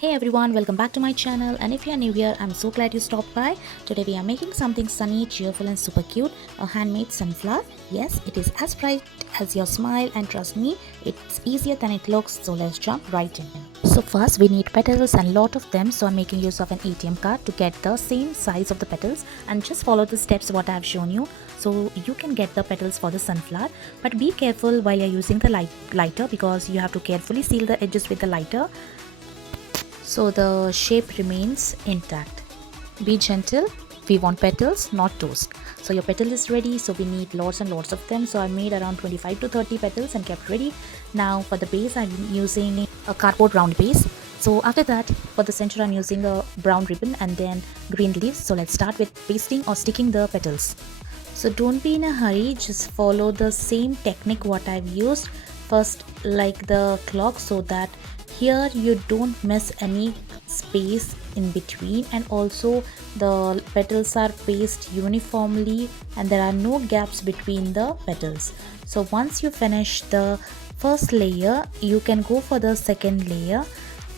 Hey everyone, welcome back to my channel, and if you are new here, I'm so glad you stopped by. Today we are making something sunny, cheerful and super cute, a handmade sunflower. Yes, it is as bright as your smile, and trust me, it's easier than it looks, so let's jump right in. So first we need petals and lot of them, so I'm making use of an ATM card to get the same size of the petals, and just follow the steps what I have shown you so you can get the petals for the sunflower. But be careful while you're using the lighter, because you have to carefully seal the edges with the lighter so the shape remains intact. Be gentle, we want petals, not toast. So your petal is ready, so we need lots and lots of them. So I made around 25 to 30 petals and kept ready. Now for the base, I'm using a cardboard round base. So after that, for the center, I'm using a brown ribbon and then green leaves. So let's start with pasting or sticking the petals. So don't be in a hurry, just follow the same technique what I've used first, like the clock, so that here you don't miss any space in between, and also the petals are placed uniformly and there are no gaps between the petals. So once you finish the first layer, you can go for the second layer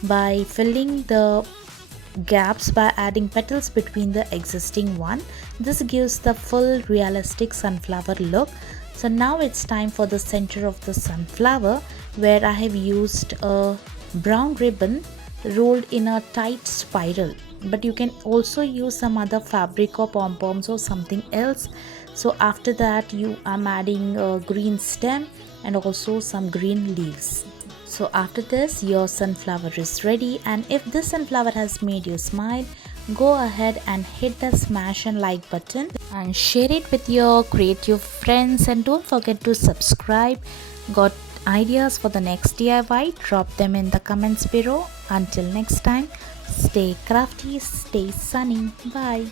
by filling the gaps by adding petals between the existing one. This gives the full realistic sunflower look. So now it's time for the center of the sunflower, where I have used a brown ribbon rolled in a tight spiral, but you can also use some other fabric or pom-poms or something else. So after that, I'm adding a green stem and also some green leaves. So after this, your sunflower is ready, and if this sunflower has made you smile, go ahead and hit the smash and like button and share it with your creative friends, and don't forget to subscribe. Got ideas for the next DIY? Drop them in the comments below. Until next time, stay crafty, stay sunny. Bye.